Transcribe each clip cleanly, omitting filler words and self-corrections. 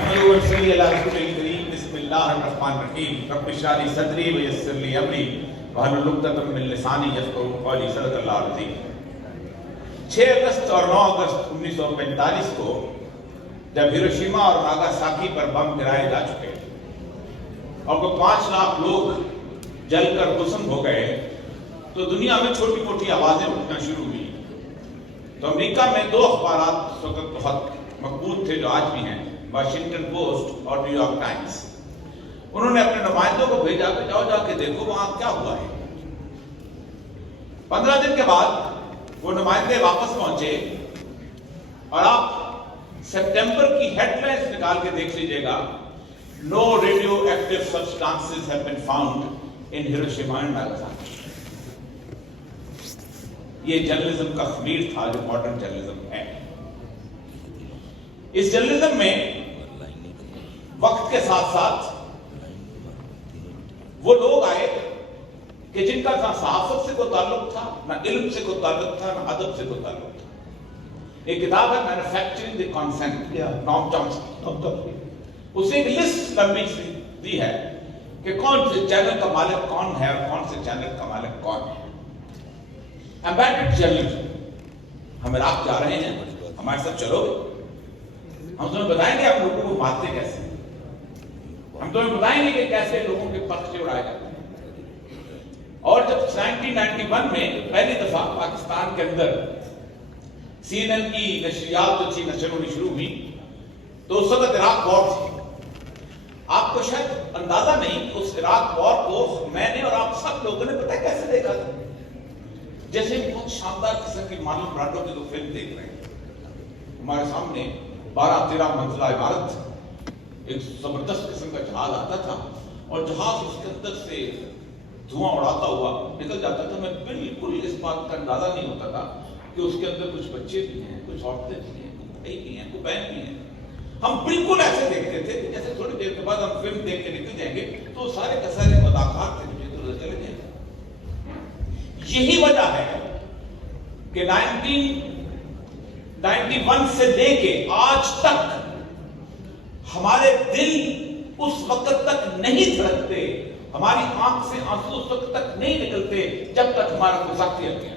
نحمده ونصلي على رسول الكريم بسم الله الرحمن الرحيم رب اشرح لي صدري ويسر لي امري واحلل عقدۃ من لسانی یفقهوا قولی صدق اللہ العظیم۔ 6 اگست اور 9 اگست 1945 کو جب ہیروشیما اور ناگاساکی پر بم گرائے جا چکے اور وہ 5 لاکھ لوگ جل کر خسم ہو گئے تو دنیا میں چھوٹی موٹی آوازیں اٹھنا شروع ہوئی۔ تو امریکہ میں 2 اخبارات اس وقت بہت مقبول تھے جو آج بھی ہیں، واشنگٹن پوسٹ اور نیو یارک ٹائمز۔ انہوں نے اپنے نمائندوں کو بھیجا کہ جاؤ جا کے دیکھو وہاں کیا ہوا ہے۔ 15 دن کے بعد وہ نمائندے واپس پہنچے اور آپ سپٹمبر کی ہیڈ لائنز نکال کے دیکھ لیجئے گا، No radioactive substances have been found in Hiroshima and Nagasaki۔ یہ جرنلزم کا خمیر تھا جو ماڈرن جرنلزم ہے۔ اس جرنلزم میں وقت کے ساتھ ساتھ وہ لوگ آئے کہ جن کا نہ صحافت سے کوئی تعلق تھا، نہ علم سے کوئی تعلق تھا، نہ ادب سے کوئی تعلق تھا۔ ایک کتاب ہے مینوفیکچرنگ دی کانسینٹ، نام چامسکی، اسے ایک لسٹ لمبی سی دی ہے کہ کون سے چینل کا مالک کون ہے اور کون سے چینل کا مالک کون ہے۔ ایمبیڈڈ جرنلزم، ہم عراق جا رہے ہیں، ہمارے ساتھ چلو گے؟ ہم تمہیں بتائیں گے آپ لوگوں کو مارتے کیسے، ہم تمہیں بتائیں گے کہ کیسے لوگوں کے پرچے اڑائے جاتے ہیں۔ اور جب 1991 میں پہلی دفعہ پاکستان کے اندر سی این این کی نشریات جو تھی نشر ہونی شروع ہوئی تو اس وقت عراق وار تھی۔ آپ کو شاید اندازہ نہیں، اس عراق وار کو میں نے اور آپ سب لوگوں نے پتہ کیسے دیکھا تھا، جیسے بہت شاندار قسم کی مارلن برانڈو کی تو فلم دیکھ رہے ہیں۔ ہمارے سامنے 12-13 منزلہ عمارت، ایک زبردست قسم کا جہاز آتا تھا اور جہاز اس کے اندر سے دھواں اڑاتا ہوا نکل جاتا تھا۔ میں بالکل اس بات کا اندازہ نہیں ہوتا تھا کہ اس کے اندر کچھ بچے بھی ہیں، کچھ عورتیں بھی ہیں، کچھ بھائی بھی ہیں، کوئی بہن بھی ہیں۔ ہم بالکل ایسے دیکھتے تھے کہ جیسے تھوڑی دیر کے بعد ہم فلم دیکھ کے نکل جائیں گے تو سارے کے سارے اداکار تھے مجھے تو چلے جائیں۔ یہی وجہ ہے کہ 1991 سے لے کے آج تک ہمارے دل اس وقت تک نہیں دھڑکتے، ہماری آنکھ سے آنسو اس وقت تک نہیں نکلتے جب تک ہمارا کوئی ساتھی ہٹ گیا۔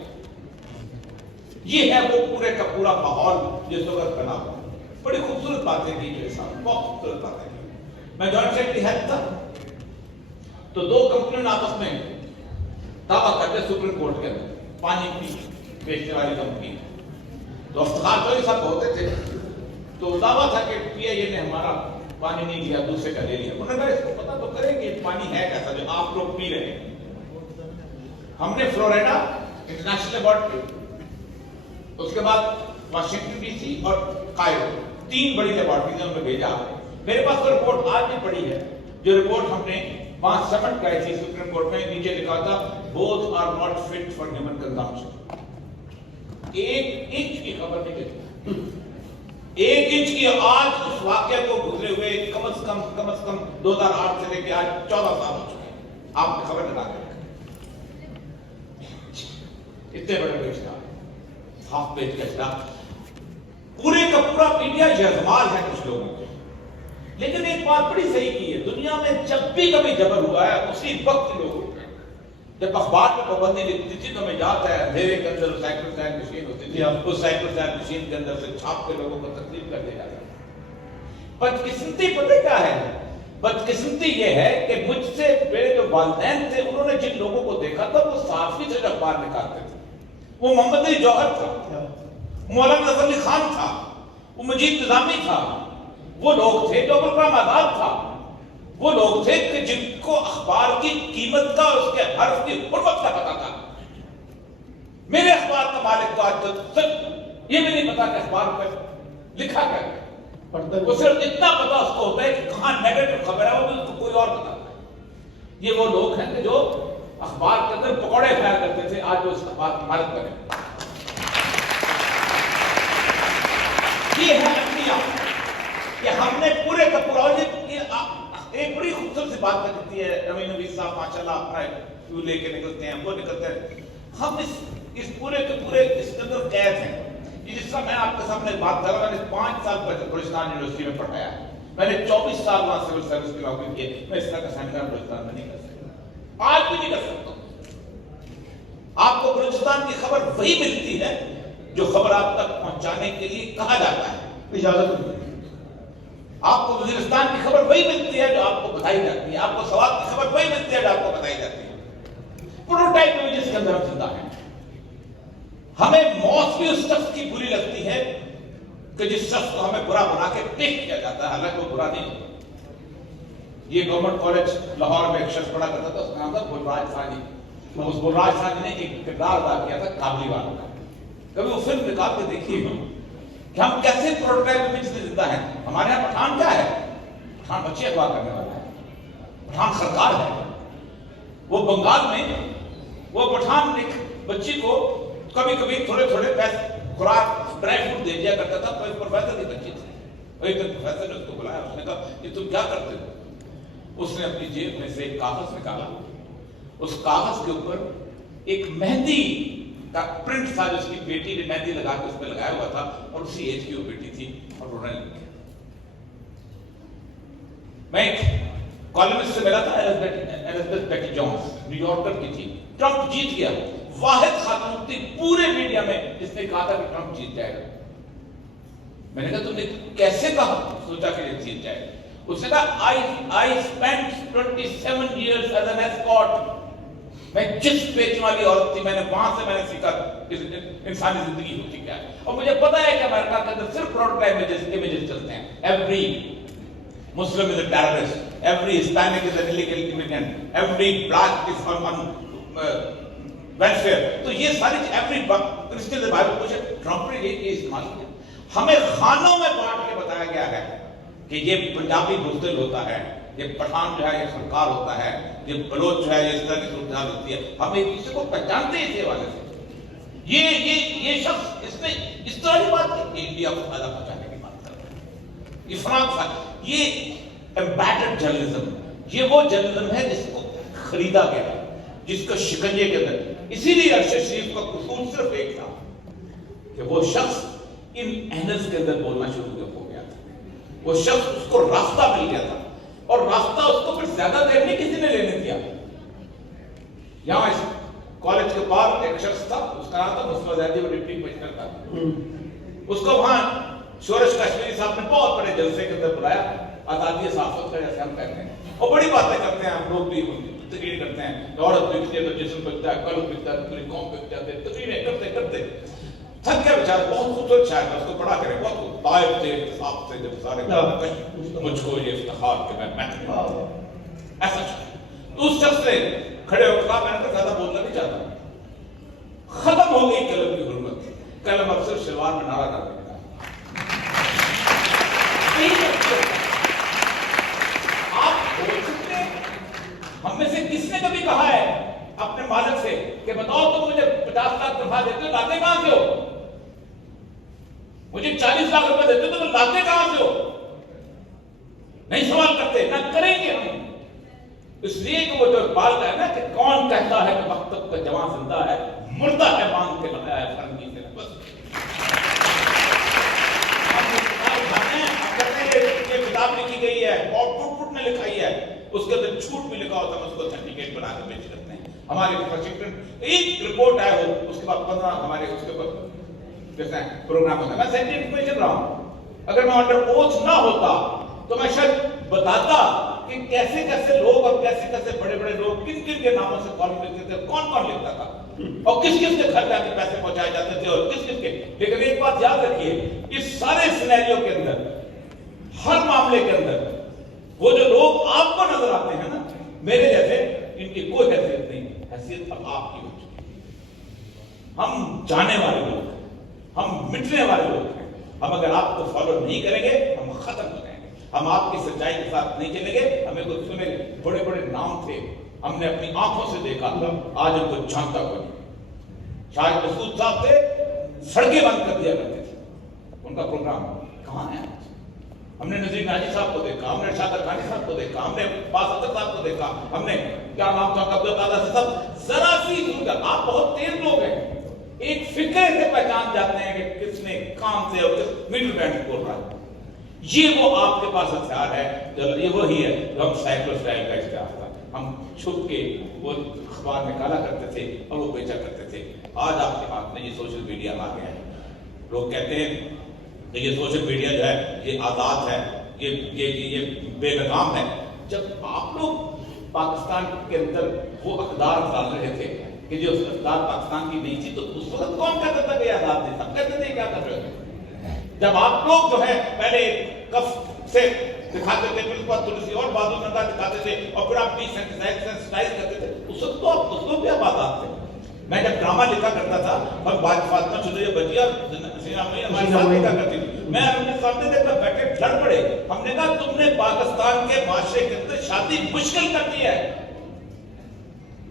یہ ہے وہ پورے کا پورا ماحول جس وقت بنا ہوا۔ بڑی خوبصورت باتیں کی جو صاحب، بہت خوبصورت باتیں کی۔ میں جوائنٹ سیکرٹری ہیلتھ تھا تو 2 کمپنیوں آپس میں دعویٰ کرتے سپریم کورٹ کے اندر، پانی کی بیچنے والی کمپنی، تو افتخار چودھری صاحب ہوتے تھے تو دعویٰ تھا کہ پی آئی اے نے ہمارا پانی نہیں لیا، دوسرے کا لے لیا۔ انہوں نے کہا اس کو پتا تو کریں کہ پانی ہے کیسا جو آپ لوگ پی رہے ہیں۔ ہم نے فلوریڈا انٹرنیشنل لیبارٹری، اس کے بعد واشنگٹن ڈی سی اور کائرو، 3 بڑی لیبارٹریز نے ہمیں بھیجا۔ میرے پاس تو رپورٹ آج بھی پڑی ہے، جو رپورٹ ہم نے 5 سبمٹ کرائی تھی سپریم کورٹ میں، نیچے لکھا تھا both are not fit for human consumption۔ 1 inch کی خبر نہیں کرتی، 1 انچ کی آج اس واقعہ کو گزرے ہوئے کم از کم 2008 سے لے کے آج 14 سال ہو چکے ہیں۔ آپ نے خبر لگا کر اتنے بڑے اشتہار، ہاف پیج کا اشتہار، پورے کا پورا میڈیا یرغمال ہے کچھ لوگوں کے۔ لیکن ایک بات بڑی صحیح کی ہے، دنیا میں جب بھی کبھی جبر ہوا ہے اسی وقت لوگ، جب اخبار میں پابندی لکھتی تھی تو میں یاد ہے اندھیرے کے اندر سائیکلوسائن مشین ہوتی تھی، اس سائیکلوسائن مشین کے اندر سے چھاپ کے لوگوں کو تقسیم کر دیا جاتا ہے۔ بدقسمتی پتہ کیا ہے؟ بدقسمتی یہ ہے کہ مجھ سے میرے جو والدین تھے انہوں نے جن لوگوں کو دیکھا تھا وہ صحافی سے اخبار نکالتے تھے۔ وہ محمد علی جوہر تھا، مولانا نصر علی خان تھا، وہ مجید نظامی تھا، وہ لوگ تھے جو ابوالکلام آزاد تھا، وہ لوگ تھے کہ جن کو اخبار کی قیمت کا اور اس کے حرف کی حرمت کا پتا تھا۔ میرے اخبار کا مالک تو آج تک صرف یہ بھی نہیں پتا کہ اخبار پر لکھا کیا ہے، وہ صرف اتنا پتا اس کو ہوتا ہے کہ کہاں نیگیٹو خبر ہے وہ بھی اس کو کوئی اور بتاتا ہے۔ یہ وہ لوگ ہیں کہ جو اخبار کے اندر پکوڑے کھایا کرتے تھے، آج وہ اس اخبار کا مالک بنے۔ یہ ہے اختیار کہ ہم نے پورے کا پورا، ایک بڑی خوبصورت سی بات کرتی ہے روی نویس صاحب ماشاءاللہ اپنا کیوں لے کے نکلتے ہیں، وہ نکلتے ہیں، ہم اس پورے کے پورے اس کے اندر قید ہیں۔ جس طرح میں آپ کے سامنے بات کر رہا ہوں، 5 سال بلوچستان یونیورسٹی میں پڑھایا ہے، میں نے 24 سال وہاں سول سروس کی نوکری کی ہے. میں اس طرح کا سیمینار بلوچستان میں نہیں کر سکتا, آج بھی نہیں کر سکتا. آپ کو بلوچستان کی خبر وہی ملتی ہے جو خبر آپ تک پہنچانے کے لیے کہا جاتا ہے, اجازت نہیں. آپ کو وزیرستان کی خبر وہی ملتی ہے جو آپ کو بتائی جاتی ہے, آپ کو سوات کی خبر وہی ملتی ہے جو آپ کو بتائی جاتی ہے. پروٹوٹائپ امیجز کے اندر ہم زندہ ہیں. ہمیں موت بھی اس شخص کی بری لگتی ہے کہ جس شخص کو ہمیں برا بنا کے پیش کیا جاتا ہے, حالانکہ وہ برا نہیں ہوتا. یہ گورنمنٹ کالج لاہور میں ایک شخص پڑھا کرتا تھا, اس کا نام تھا گلراج سانجی. اس گلراج سانجی نے ایک کردار ادا کیا تھا کابلی والا کا. کبھی وہ فلم نکال کے دیکھیے گا کہ ہم کیسے پروٹوٹائپ امیج سے زندہ ہیں. ہمارے یہاں پٹھان کیا ہے؟ پٹھان بچے اغوا کرنے والا ہے, پٹھان سرکار ہے. وہ بنگال میں وہ پٹھان ایک بچی کو کبھی کبھی تھوڑے تھوڑے پیسے خوراک ڈرائی فروٹ دے دیا کرتا تھا. کوئی پروفیسر کی بچی تھی, ایک پروفیسر نے اس کو بلایا, اس نے کہا یہ تم کیا کرتے ہو؟ اس نے اپنی جیب میں سے ایک کاغذ نکالا, اس کاغذ کے اوپر ایک مہندی کا پرنٹ تھا جو اس کی بیٹی نے مہندی لگا کے اس پہ لگایا ہوا تھا, اور اسی ایج کی وہ بیٹی تھی اور رونے لگی. میں ایک کالمسٹ سے ملا تھا, ایلزابتھ بیٹی جونز, نیو یارکر کی تھی. ٹرمپ جیت گیا, واحد خاتون تھی پورے میڈیا میں جس نے کہا تھا کہ ٹرمپ جیت جائے گا. میں نے کہا تم نے کیسے کہا سوچا کہ یہ جیت جائے گا؟ اس نے کہا I spent 27 years as an escort. میں جس بیچنے والی عورت تھی, میں نے وہاں سے میں نے سیکھا انسانی زندگی ہوتی کیا ہے. اور مجھے پتا ہے کہ امریکہ کے اندر صرف پروٹوٹائپ امیجز چلتے ہیں. Every Muslim is a terrorist, every Hispanic is an illegal immigrant, every black is on welfare. تو یہ ساری every Christian is a Bible pusher. Trump نے یہ استعمال کیا. ہمیں خانوں میں بانٹ کے بتایا گیا ہے کہ یہ پنجابی بزدل ہوتا ہے, یہ پٹھان جو ہے یہ سرکار ہوتا ہے, یہ بلوچ جو ہے یہ اس طرح کی صورتحال ہوتی ہے. ہم ایک دوسرے کو پہچانتے ہیں اس حوالے سے. یہ شخص اس نے اس طرح کی بات کی, انڈیا کو فائدہ پہنچانے کی بات کر رہا ہے. یہ فرانک, یہ امبیٹڈ جرنلزم, یہ وہ جرنلزم ہے جس کو خریدا گیا, جس کو شکنجے کے اندر. اسی لیے ارشد شریف کا قصور صرف ایک تھا کہ وہ شخص ان اینلز کے اندر بولنا شروع ہو گیا تھا. وہ شخص, اس کو راستہ مل گیا تھا, اور راستہ اس کو پھر زیادہ دیر نہیں کسی نے لینے دیا. یہاں اس کالج کے باہر ایک شخص تھا, اس کا نام تھا مصطفیٰ زیدی, وہ ڈپٹی کمشنر تھا. اس کو وہاں شورش کشمیری صاحب نے بہت بڑے جلسے کے اندر بلایا, آزادی صحافت کا جیسے ہم کہتے ہیں, اور بڑی باتیں کرتے ہیں. ہم لوگ بھی تقریر کرتے ہیں, عورت بکتی ہے تو جسم بکتا ہے, قلب بکتا ہے, پوری قوم بک جاتے ہیں. تقریریں کرتے کرتے تھک گیا بیچارہ. بہت خوبصورت شاعر تھا, اس کو پڑھا کرے, بہت طائب تھے احتساب سے جب سارے مجھ کو یہ افتخار کہ میں ایسا شاعر. تو اس شخص نے کھڑے ہو کہا میں نے زیادہ بولنا نہیں چاہتا, ختم ہو گئی قلم کی حرمت, قلم اکثر شلوار میں نعرہ ڈال دیتا. آپ بول سکتے ہیں, ہم میں سے کس نے کبھی کہا ہے اپنے مالک سے کہ بتاؤ تم مجھے 50 لاکھ تنخواہ دیتے ہو, لاتے کہاں سے ہو؟ مجھے 40 لاکھ روپے دیتے ہو تو لاتے کہاں سے ہو؟ نہیں سوال کرتے, نہ کریں گے ہم. اس لیے کہ وہ جو اقبال کا ہے نا کہ کون کہتا ہے کہ وقت کا جوان زندہ ہے, مردہ ہے مانگ کے لگایا ہے فرنگی سے. بس یہ کتاب لکھی گئی ہے, اور فٹ نے لکھائی ہے, اس کے اندر جھوٹ بھی لکھا ہوتا ہے, اس کو سرٹیفکیٹ بنا کے بیچ کرتے ہیں. ہمارے ایک رپورٹ آئے ہو, اس کے بعد 15 ہمارے اس کے اوپر جیسے پروگرام ہوتا ہے. میں سینٹری انفارمیشن رہا ہوں, اگر میں انڈر اوتھ نہ ہوتا تو میں شاید بتاتا کہ کیسے کیسے لوگ اور کیسے کیسے بڑے بڑے لوگ کن کن کے ناموں سے کالم لکھتے تھے, کون کون لکھتا تھا, اور کس کس کے گھر جا کے پیسے پہنچائے جاتے تھے, اور کس کس کے. لیکن ایک بات یاد رکھیے, اس سارے سینیریو کے اندر, ہر معاملے کے اندر, وہ جو لوگ آپ کو نظر آتے ہیں نا میرے جیسے, ان کی کوئی حیثیت نہیں. حیثیت اب آپ کی ہو چکی. ہم جانے والے لوگ ہیں, ہم مٹنے والے لوگ ہیں. ہم اگر آپ کو فالو نہیں کریں گے ہم ختم ہو جائیں گے. ہم آپ کی سچائی کے ساتھ نہیں چلیں گے. ہمیں کچھ سنے بڑے بڑے نام تھے, ہم نے اپنی آنکھوں سے دیکھا, آج ہم کو جانتا کوئی نہیں. شاہد مسعود صاحب تھے, سڑکیں بند کر دیا کرتے تھے, ان کا پروگرام کہاں ہے؟ ہم نے نذیر ناجی صاحب کو دیکھا, ہم نے ارشاد ارکانی صاحب کو دیکھا, ہم نے باز اختر صاحب کو دیکھا, ہم نے کیا نام تھا عبدالقادر صاحب. ذرا سی آپ بہت تیز لوگ ہیں, ایک فکر سے پہچان جاتے ہیں کہ کس نے کام سے اور کس میڈل بینڈ بول رہا ہے. یہ وہ آپ کے پاس ہتھیار ہے، یہ وہی ہے جو ہم سائیکلو اسٹائل کا اشتہار تھا، ہم چھپ کے وہ اخبار نکالا کرتے تھے اور وہ بیچا کرتے تھے۔ آج آپ کے ہاتھ میں یہ سوشل میڈیا آ گیا ہے، لوگ کہتے ہیں کہ یہ سوشل میڈیا جو ہے یہ آزاد ہے، یہ بے لگام ہے۔ جب آپ لوگ پاکستان کے اندر وہ اقدار ڈال رہے تھے کہ جو اقدار پاکستان کی نہیں تھی، تو اس وقت کون کہتا تھا کہ یہ آزاد نہیں تھا؟ کہتے تھے کیا کر رہے تھے؟ جب آپ لوگ جو ہے پہلے کف سے دکھاتے تھے، پھر اس کے بعد تھوڑی سی اور بازو ننگا دکھاتے تھے، اور پھر آپ سینسٹائز کرتے تھے، اس وقت تو آپ اس کو بھی آپ آزاد تھے۔ میں جب ڈرامہ لکھا کرتا تھا، ہم فاطمہ چودھری بچیا ہمارے ساتھ لکھا کرتی تھی، میں ان کے سامنے دیکھ کر بیٹھے ڈر پڑے، ہم نے کہا تم نے پاکستان کے معاشرے کے اندر شادی مشکل کر دی ہے۔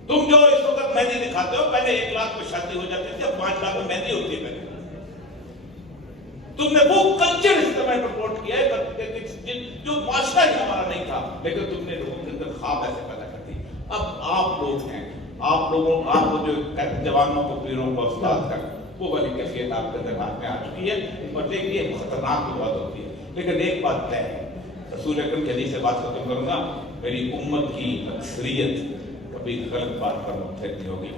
تم جو اس وقت مہندی دکھاتے ہو، پہلے 1 لاکھ میں شادی ہو جاتی تھی، اب 5 لاکھ میں مہندی ہوتی ہے۔ پہلے تم نے وہ کلچر استعمال پروموٹ کیا ہے جو معاشرہ ہی ہمارا نہیں تھا، لیکن تم نے لوگوں کے اندر خواب ایسے پیدا کر دی۔ اب آپ لوگ ہیں، آپ لوگوں آپ کو جو جوانوں کو پیروں کو استاد کر، وہ والی کیفیت آپ کے اندر ہاتھ میں آ چکی ہے، اور دیکھیے خطرناک تو بہت ہوتی ہے، لیکن ایک بات طے ہے، رسول اکرم کے حدیث سے بات ختم کروں گا، میری امت کی اکثریت کبھی غلط بات پر مبتلا نہیں ہوگی۔